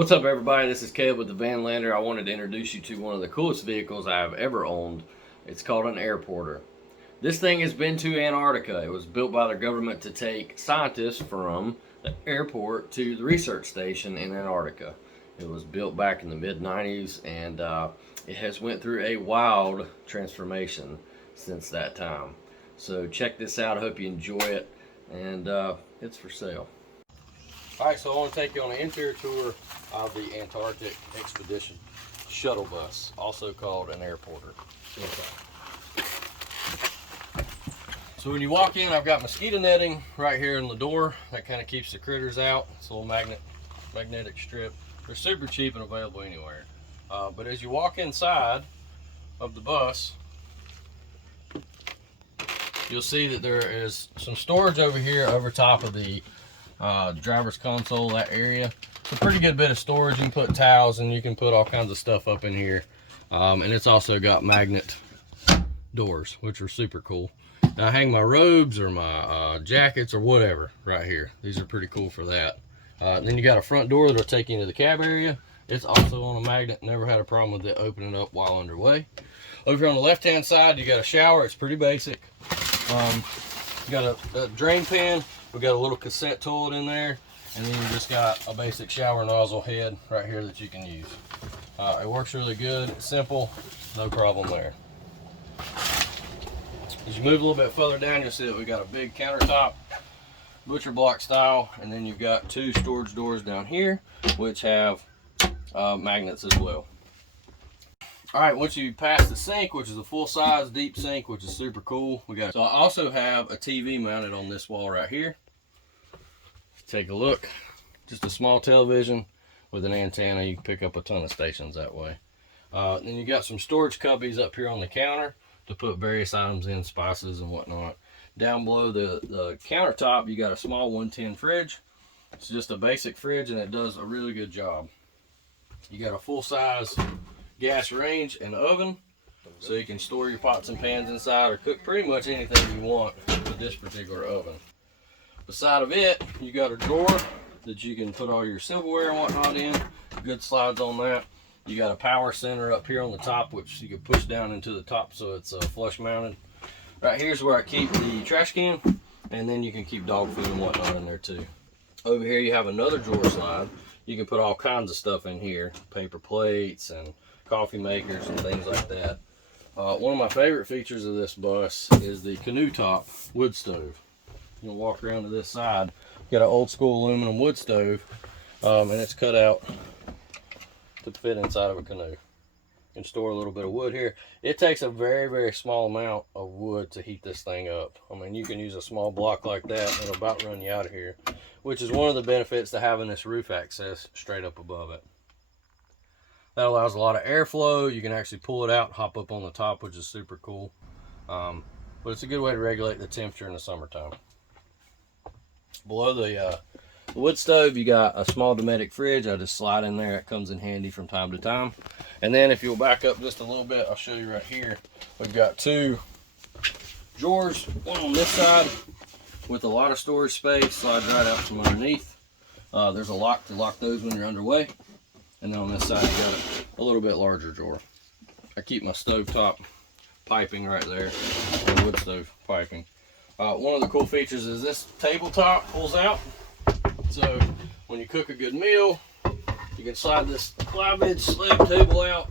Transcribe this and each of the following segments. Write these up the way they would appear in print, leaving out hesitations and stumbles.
What's up, everybody? This is Caleb with the Vanlander. I wanted to introduce you to one of the coolest vehicles I have ever owned. It's called an airporter. This thing has been to Antarctica. It was built by the government to take scientists from the airport to the research station in Antarctica. It was built back in the mid-90s, and it has went through a wild transformation since that time. So check this out. I hope you enjoy it, and it's for sale. Alright, so I want to take you on an interior tour of the Antarctic Expedition shuttle bus, also called an airporter. So when you walk in, I've got mosquito netting right here in the door. That kind of keeps the critters out. It's a little magnetic strip. They're super cheap and available anywhere. But as you walk inside of the bus, you'll see that there is some storage over here over top of the driver's console, that area. It's a pretty good bit of storage. You can put towels and you can put all kinds of stuff up in here. And it's also got magnet doors, which are super cool. And I hang my robes or my jackets or whatever right here. These are pretty cool for that. Then you got a front door that'll take you into the cab area. It's also on a magnet. Never had a problem with it opening up while underway. Over here on the left hand side, you got a shower. It's pretty basic. You got a drain pan. We got a little cassette toilet in there, and then you just got a basic shower nozzle head right here that you can use. It works really good. It's simple, no problem there. As you move a little bit further down, you'll see that we got a big countertop, butcher block style, and then you've got two storage doors down here, which have magnets as well. All right, once you pass the sink, which is a full-size deep sink, which is super cool, so I also have a TV mounted on this wall right here. Take a look, just a small television with an antenna. You can pick up a ton of stations that way. Then you got some storage cubbies up here on the counter to put various items in, spices and whatnot. Down below the countertop, you got a small 110 fridge. It's just a basic fridge, and it does a really good job. You got a full-size gas range and oven, so you can store your pots and pans inside or cook pretty much anything you want with this particular oven. Beside of it, you got a drawer that you can put all your silverware and whatnot in. Good slides on that. You got a power center up here on the top, which you can push down into the top so it's flush mounted. Right here's where I keep the trash can, and then you can keep dog food and whatnot in there too. Over here you have another drawer slide. You can put all kinds of stuff in here, paper plates and coffee makers and things like that. One of my favorite features of this bus is the canoe top wood stove. You'll walk around to this side. Got an old school aluminum wood stove, and it's cut out to fit inside of a canoe. You can store a little bit of wood here. It takes a very, very small amount of wood to heat this thing up. I mean, you can use a small block like that and it'll about run you out of here, which is one of the benefits to having this roof access straight up above it. That allows a lot of airflow. You can actually pull it out and hop up on the top, which is super cool. But it's a good way to regulate the temperature in the summertime. Below the wood stove, you got a small Dometic fridge. I just slide in there. It comes in handy from time to time. And then if you'll back up just a little bit, I'll show you right here. We've got two drawers, one on this side with a lot of storage space, slides right out from underneath. There's a lock to lock those when you're underway. And then on this side, you got a little bit larger drawer. I keep my stovetop piping right there, and wood stove piping. One of the cool features is this tabletop pulls out. So when you cook a good meal, you can slide this live edge slab table out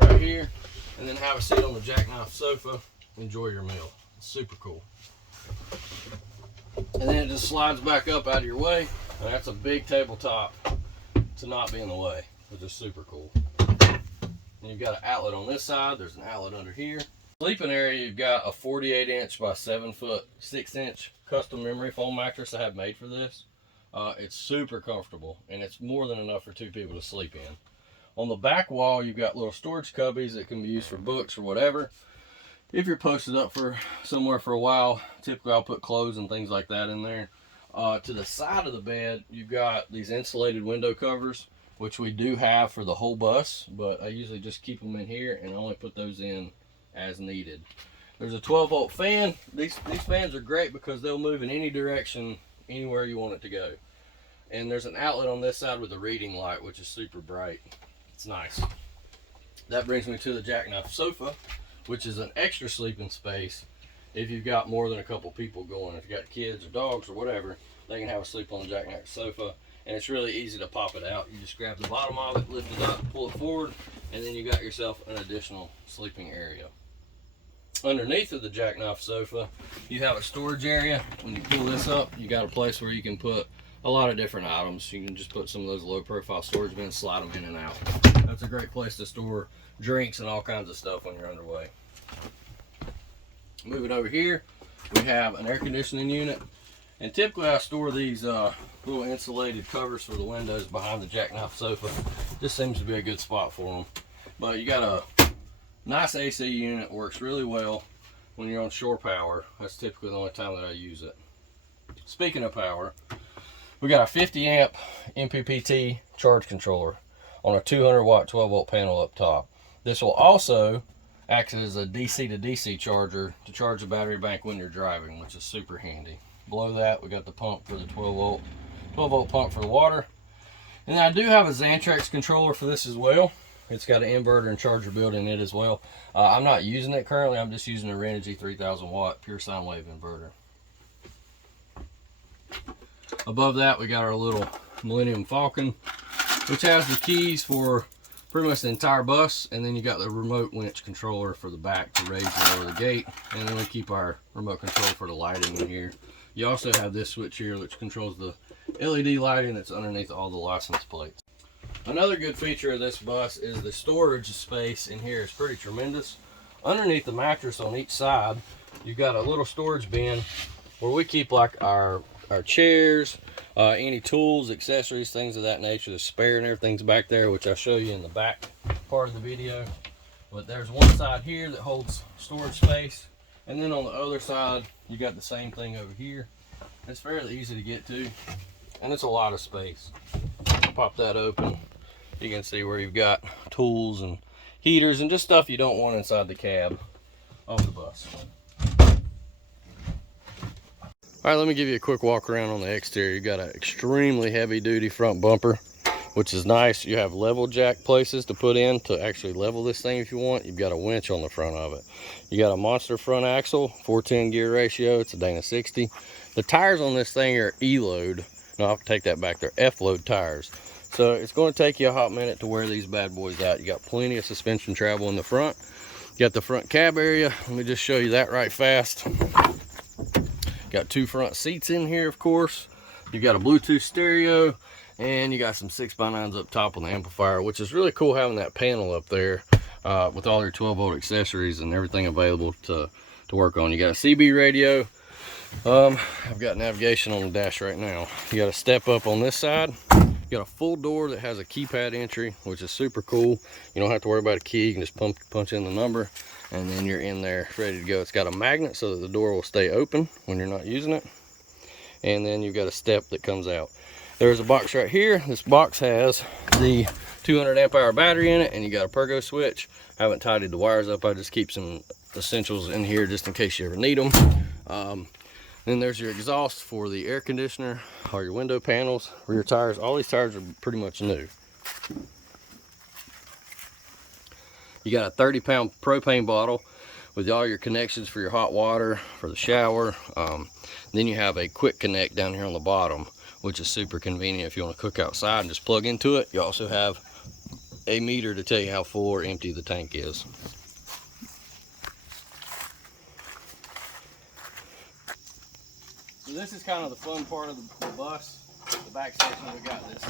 right here, and then have a seat on the jackknife sofa, enjoy your meal. It's super cool. And then it just slides back up out of your way, and that's a big tabletop to not be in the way, which is super cool. And you've got an outlet on this side. There's an outlet under here. Sleeping area, you've got a 48-inch by 7-foot 6-inch custom memory foam mattress I have made for this. It's super comfortable, and it's more than enough for two people to sleep in. On the back wall, you've got little storage cubbies that can be used for books or whatever. If you're posted up for somewhere for a while, typically I'll put clothes and things like that in there. To the side of the bed, you've got these insulated window covers, which we do have for the whole bus, but I usually just keep them in here and only put those in as needed. There's a 12-volt fan. These fans are great because they'll move in any direction, anywhere you want it to go. And there's an outlet on this side with a reading light, which is super bright. It's nice. That brings me to the jackknife sofa, which is an extra sleeping space if you've got more than a couple people going. If you've got kids or dogs or whatever, they can have a sleep on the jackknife sofa. And it's really easy to pop it out. You just grab the bottom of it, lift it up, pull it forward, and then you got yourself an additional sleeping area. Underneath of the jackknife sofa, you have a storage area. When you pull this up, you got a place where you can put a lot of different items. You can just put some of those low profile storage bins, slide them in and out. That's a great place to store drinks and all kinds of stuff when you're underway. Moving over here, we have an air conditioning unit. And typically I store these little insulated covers for the windows behind the jackknife sofa. This seems to be a good spot for them. But you got a nice AC unit, works really well when you're on shore power. That's typically the only time that I use it. Speaking of power, we got a 50 amp MPPT charge controller on a 200 watt 12 volt panel up top. This will also act as a DC to DC charger to charge the battery bank when you're driving, which is super handy. Below that, we got the pump for the 12 volt pump for the water. And I do have a Xantrex controller for this as well. It's got an inverter and charger built in it as well. I'm not using it currently. I'm just using a Renogy 3000 watt pure sine wave inverter. Above that, we got our little Millennium Falcon, which has the keys for pretty much the entire bus, and then you got the remote winch controller for the back to raise and lower the gate, and then we keep our remote control for the lighting in here. You also have this switch here which controls the LED lighting that's underneath all the license plates. Another good feature of this bus is the storage space in here is pretty tremendous. Underneath the mattress on each side, you've got a little storage bin where we keep like our chairs, any tools, accessories, things of that nature. The spare and everything's back there, which I'll show you in the back part of the video. But there's one side here that holds storage space, and then on the other side you got the same thing over here. It's fairly easy to get to, and it's a lot of space. Pop that open, you can see where you've got tools and heaters and just stuff you don't want inside the cab of the bus. All right, let me give you a quick walk around on the exterior. You got an extremely heavy duty front bumper, which is nice. You have level jack places to put in to actually level this thing if you want. You've got a winch on the front of it. You got a monster front axle, 410 gear ratio. It's a Dana 60. The tires on this thing are E-load. No, I'll take that back. They're F-load tires. So it's going to take you a hot minute to wear these bad boys out. You got plenty of suspension travel in the front. You got the front cab area. Let me just show you that right fast. Got two front seats in here, of course. You got a Bluetooth stereo, and you got some 6x9s up top on the amplifier, which is really cool having that panel up there with all your 12 volt accessories and everything available to work on. You got a CB radio. I've got navigation on the dash right now. You got a step up on this side. You got a full door that has a keypad entry, which is super cool. You don't have to worry about a key. You can just punch in the number, and then you're in there ready to go. It's got a magnet so that the door will stay open when you're not using it. And then you've got a step that comes out. There's a box right here. This box has the 200 amp hour battery in it, and you got a Pergo switch. I haven't tidied the wires up. I just keep some essentials in here just in case you ever need them. Then there's your exhaust for the air conditioner, all your window panels, rear tires. All these tires are pretty much new. You got a 30-pound propane bottle with all your connections for your hot water, for the shower. Then you have a quick connect down here on the bottom, which is super convenient if you want to cook outside and just plug into it. You also have a meter to tell you how full or empty the tank is. So this is kind of the fun part of the bus. The back section, we got this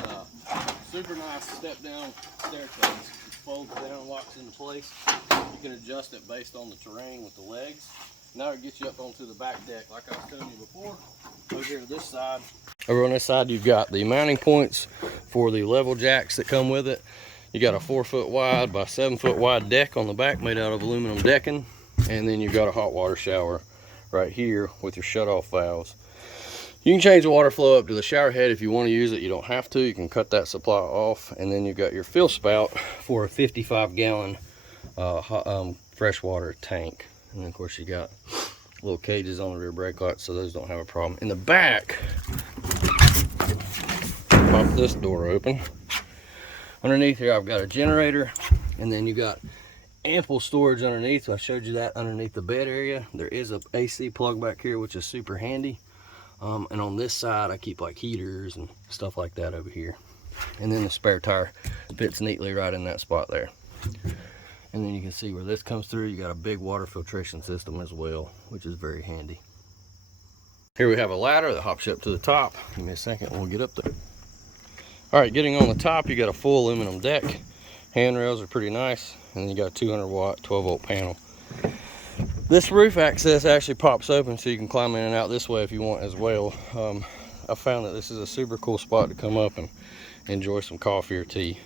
super nice step down staircase. It folds down, locks into place. You can adjust it based on the terrain with the legs. Now it gets you up onto the back deck like I was telling you before. Over here to this side. Over on this side you've got the mounting points for the level jacks that come with it. You got a 4 foot wide by 7 foot wide deck on the back made out of aluminum decking. And then you've got a hot water shower right here with your shutoff valves. You can change the water flow up to the shower head if you want to use it. You don't have to. You can cut that supply off. And then you've got your fill spout for a 55-gallon freshwater tank. And then of course you got little cages on the rear brake lights, so those don't have a problem. In the back, pop this door open. Underneath here I've got a generator, and then you got ample storage underneath. I showed you that underneath the bed area. There is a AC plug back here, which is super handy. And on this side I keep like heaters and stuff like that over here. And then the spare tire fits neatly right in that spot there. And then you can see where this comes through. You got a big water filtration system as well, which is very handy. Here we have a ladder that hops you up to the top. Give me a second, we'll get up there. All right, getting on the top, you got a full aluminum deck. Handrails are pretty nice, and then you got a 200 watt 12 volt panel. This roof access actually pops open so you can climb in and out this way if you want as well. I found that this is a super cool spot to come up and enjoy some coffee or tea.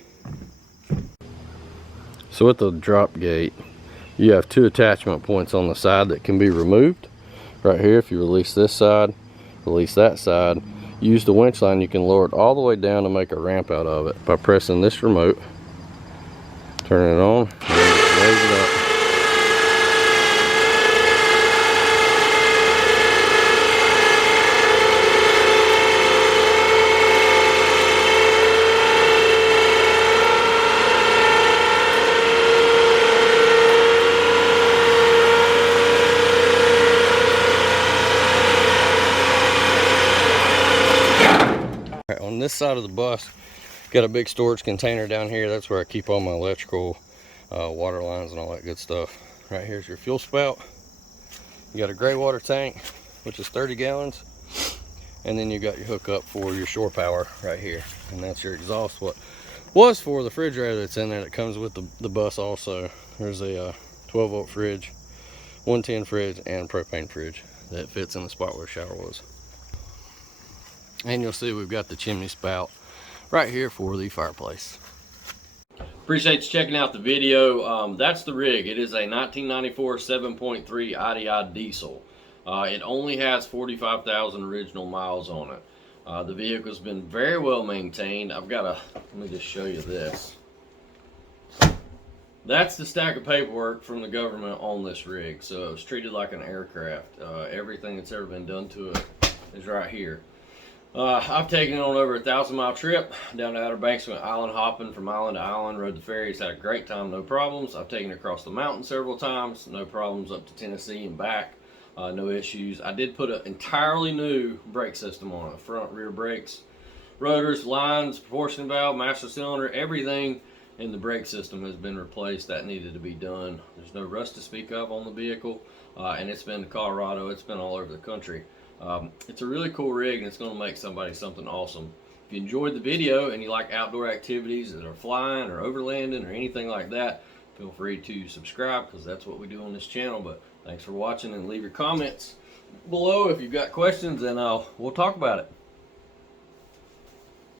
So with the drop gate, you have two attachment points on the side that can be removed. Right here, if you release this side, release that side, use the winch line, you can lower it all the way down to make a ramp out of it by pressing this remote, turn it on, and raise it up. On this side of the bus, got a big storage container down here. That's where I keep all my electrical, water lines and all that good stuff. Right here's your fuel spout. You got a gray water tank, which is 30 gallons. And then you got your hookup for your shore power right here. And that's your exhaust, what was for the refrigerator that's in there that comes with the bus also. There's a 12 volt fridge, 110 fridge, and propane fridge that fits in the spot where the shower was. And you'll see we've got the chimney spout right here for the fireplace. Appreciate you checking out the video. That's the rig. It is a 1994 7.3 IDI Diesel. It only has 45,000 original miles on it. The vehicle's been very well maintained. let me just show you this. That's the stack of paperwork from the government on this rig. So it was treated like an aircraft. Everything that's ever been done to it is right here. I've taken it on over a 1,000-mile trip down to Outer Banks, went island hopping from island to island, rode the ferries, had a great time, no problems. I've taken it across the mountain several times, no problems, up to Tennessee and back, no issues. I did put an entirely new brake system on it, front, rear brakes, rotors, lines, proportion valve, master cylinder, everything in the brake system has been replaced that needed to be done. There's no rust to speak of on the vehicle, and it's been to Colorado, it's been all over the country. It's a really cool rig, and it's going to make somebody something awesome. If you enjoyed the video and you like outdoor activities that are flying or overlanding or anything like that, feel free to subscribe, because that's what we do on this channel. But thanks for watching, and leave your comments below if you've got questions, and we'll talk about it.